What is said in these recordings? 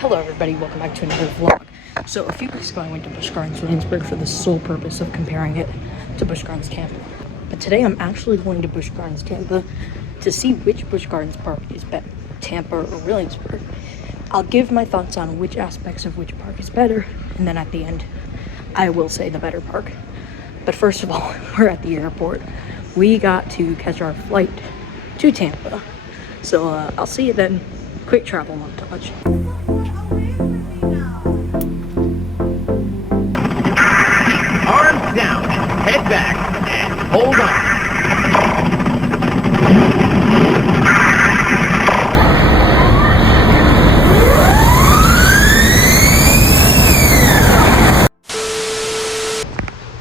Hello everybody, welcome back to another vlog. So a few weeks ago I went to Busch Gardens Williamsburg for the sole purpose of comparing it to Busch Gardens Tampa. But today I'm actually going to Busch Gardens Tampa to see which Busch Gardens park is better, Tampa or Williamsburg. I'll give my thoughts on which aspects of which park is better, and then at the end I will say the better park. But first of all, we're at the airport. We got to catch our flight to Tampa. So I'll see you then. Quick travel montage. Arms down, head back, and hold on.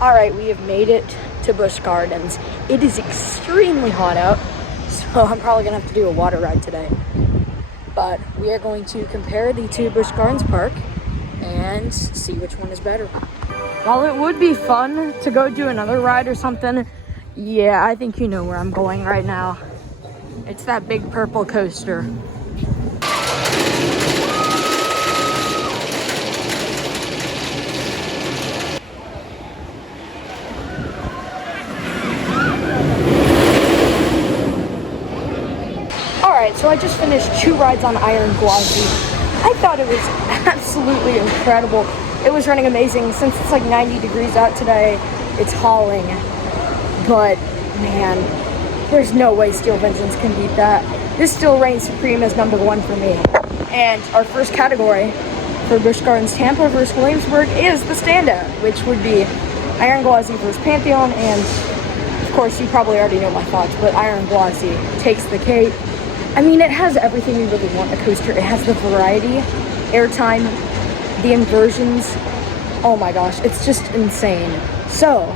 Alright, we have made it to Busch Gardens. It is extremely hot out, so I'm probably going to have to do a water ride today. But we are going to compare the two Busch Gardens Park and see which one is better. While it would be fun to go do another ride or something, yeah, I think you know where I'm going right now. It's that big purple coaster. Alright, so I just finished 2 rides on Glossy. I thought it was absolutely incredible. It was running amazing. Since it's like 90 degrees out today, it's hauling. But man, there's no way Steel Vengeance can beat that. This still reigns supreme as #1 for me. And our first category for Busch Gardens Tampa versus Williamsburg is the standout, which would be Glossy versus Pantheon. And of course, you probably already know my thoughts, but Glossy takes the cake. I mean, it has everything you really want in a coaster. It has the variety, airtime, the inversions. Oh my gosh, it's just insane. So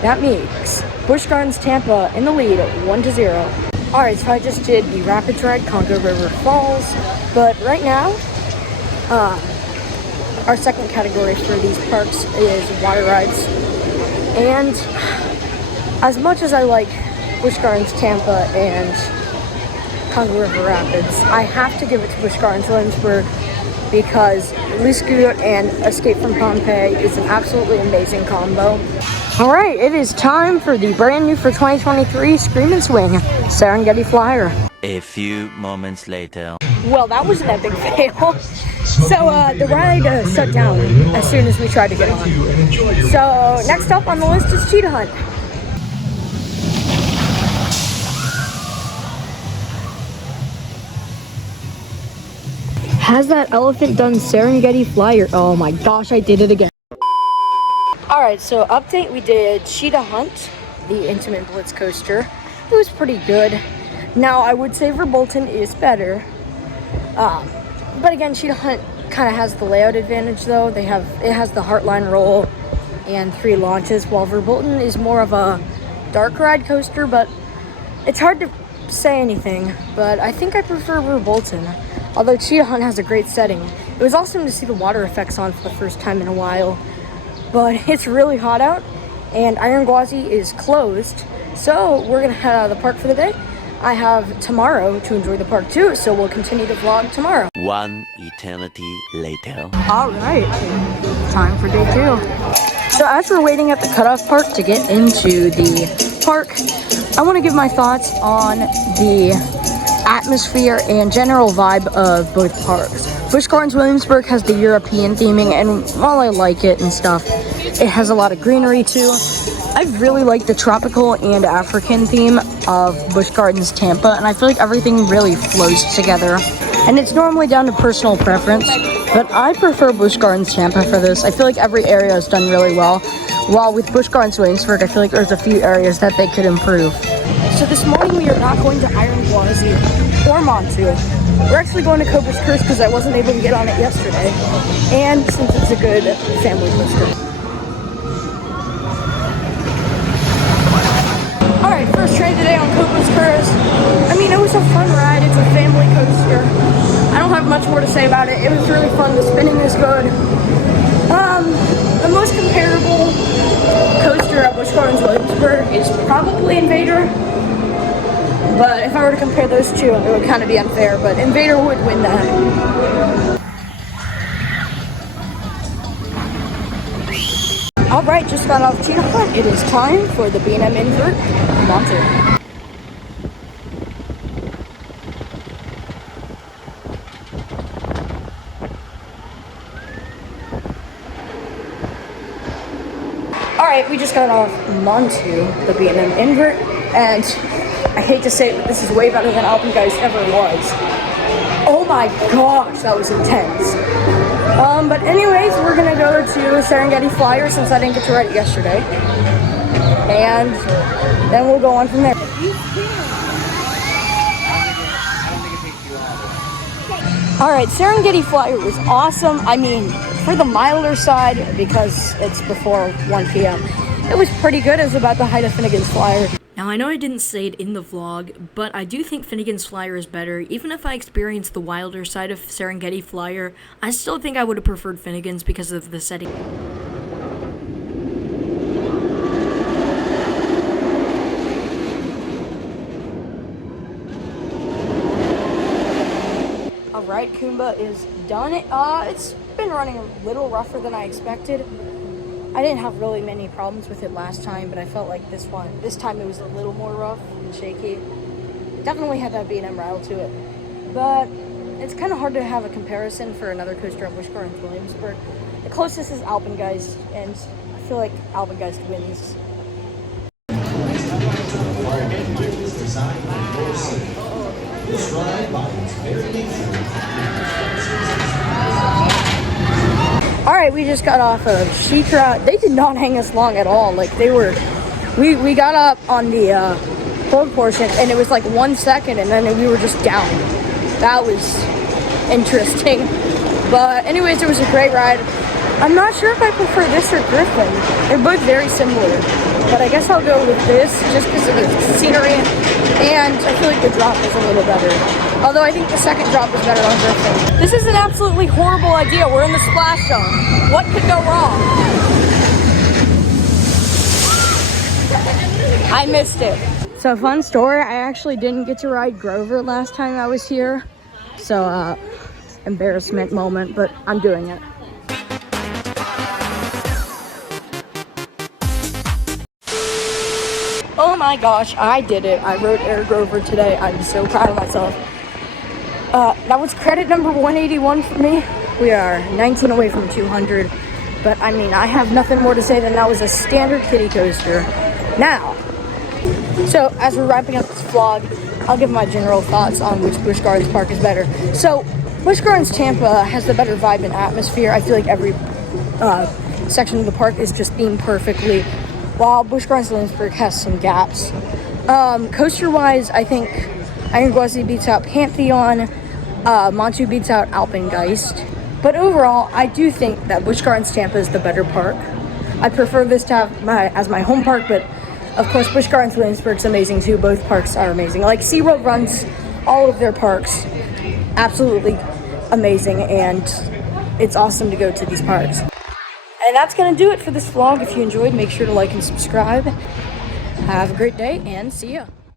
that makes Busch Gardens Tampa in the lead, 1-0. Alright, so I just did the Rapids ride, Congo River Falls, but right now our second category for these parks is water rides. And as much as I like Busch Gardens Tampa and Congo River Rapids, I have to give it to Busch Gardens Williamsburg because Loose Scoot and Escape from Pompeii is an absolutely amazing combo. Alright, it is time for the brand new for 2023 Scream and Swing Serengeti Flyer. A few moments later. Well, that was an epic fail. So the ride shut down as soon as we tried to get on. So next up on the list is Cheetah Hunt. Has that elephant done Serengeti Flyer? Oh my gosh, I did it again. Alright, so update, we did Cheetah Hunt, the Intimate Blitz coaster. It was pretty good. Now, I would say Verbolten is better. But again, Cheetah Hunt kind of has the layout advantage though. It has the Heartline roll and 3 launches, while Verbolten is more of a dark ride coaster, but it's hard to say anything. But I think I prefer Verbolten. Although Cheetah Hunt has a great setting. It was awesome to see the water effects on for the first time in a while. But it's really hot out, and Glossy is closed. So we're going to head out of the park for the day. I have tomorrow to enjoy the park too, so we'll continue to vlog tomorrow. One eternity later. Alright, time for day 2. So as we're waiting at the cutoff park to get into the park, I want to give my thoughts on the atmosphere and general vibe of both parks. Busch Gardens Williamsburg has the European theming, and while I like it and stuff, it has a lot of greenery too. I really like the tropical and African theme of Busch Gardens Tampa, and I feel like everything really flows together. And it's normally down to personal preference, but I prefer Busch Gardens Tampa for this. I feel like every area is done really well, while with Busch Gardens Williamsburg, I feel like there's a few areas that they could improve. So this morning we are not going to Glossy or Montu. We're actually going to Cobra's Curse because I wasn't able to get on it yesterday. And since it's a good family coaster. Alright, first trade today on Cobra's Curse. I mean, it was a fun ride. It's a family coaster. I don't have much more to say about it. It was really fun. The spinning is good. The most comparable coaster at Busch Gardens Williamsburg is probably Invader. But if I were to compare those two, it would kind of be unfair, but Invader would win that. All right, just got off Sheetrock. It is time for the B&M invert. Come on to. Alright, we just got off Montu, the B&M invert, and I hate to say it, but this is way better than Alpengeist ever was. Oh my gosh, that was intense. But anyways, we're gonna go to Serengeti Flyer since I didn't get to ride it yesterday. And then we'll go on from there. Alright, Serengeti Flyer was awesome. I mean, for the milder side, because it's before 1 p.m., it was pretty good. It was about the height of Finnegan's Flyer. Now, I know I didn't say it in the vlog, but I do think Finnegan's Flyer is better. Even if I experienced the wilder side of Serengeti Flyer, I still think I would have preferred Finnegan's because of the setting. Alright, Kumba is done. It's been running a little rougher than I expected. I didn't have really many problems with it last time, but I felt like this time it was a little more rough and shaky. Definitely had that B&M rattle to it. But it's kind of hard to have a comparison for another coaster at Busch Gardens Williamsburg. The closest is Alpengeist, and I feel like Alpengeist wins. Alright, we just got off of Sheetrock. They did not hang us long at all. Like, we got up on the hold portion, and it was like 1 second, and then we were just down. That was interesting. But anyways, it was a great ride. I'm not sure if I prefer this or Griffin. They're both very similar. But I guess I'll go with this just because of the scenery. And I feel like the drop is a little better. Although I think the second drop is better on Griffin. This is an absolutely horrible idea. We're in the splash zone. What could go wrong? I missed it. So fun story, I actually didn't get to ride Grover last time I was here. So embarrassment moment, but I'm doing it. Oh my gosh, I did it. I rode Air Grover today. I'm so proud of myself. That was credit number 181 for me. We are 19 away from 200. But I mean, I have nothing more to say than that was a standard kiddie coaster. Now, so as we're wrapping up this vlog, I'll give my general thoughts on which Busch Gardens park is better. So, Busch Gardens Tampa has the better vibe and atmosphere. I feel like every section of the park is just themed perfectly, while Busch Gardens Williamsburg has some gaps. Coaster-wise, I think Iron Glossy beats out Pantheon, Montu beats out Alpengeist. But overall, I do think that Busch Gardens Tampa is the better park. I prefer this to have as my home park, but of course Busch Gardens Williamsburg's amazing too. Both parks are amazing. Like SeaWorld runs all of their parks absolutely amazing, and it's awesome to go to these parks. And that's going to do it for this vlog. If you enjoyed, make sure to like and subscribe. Have a great day, and see ya.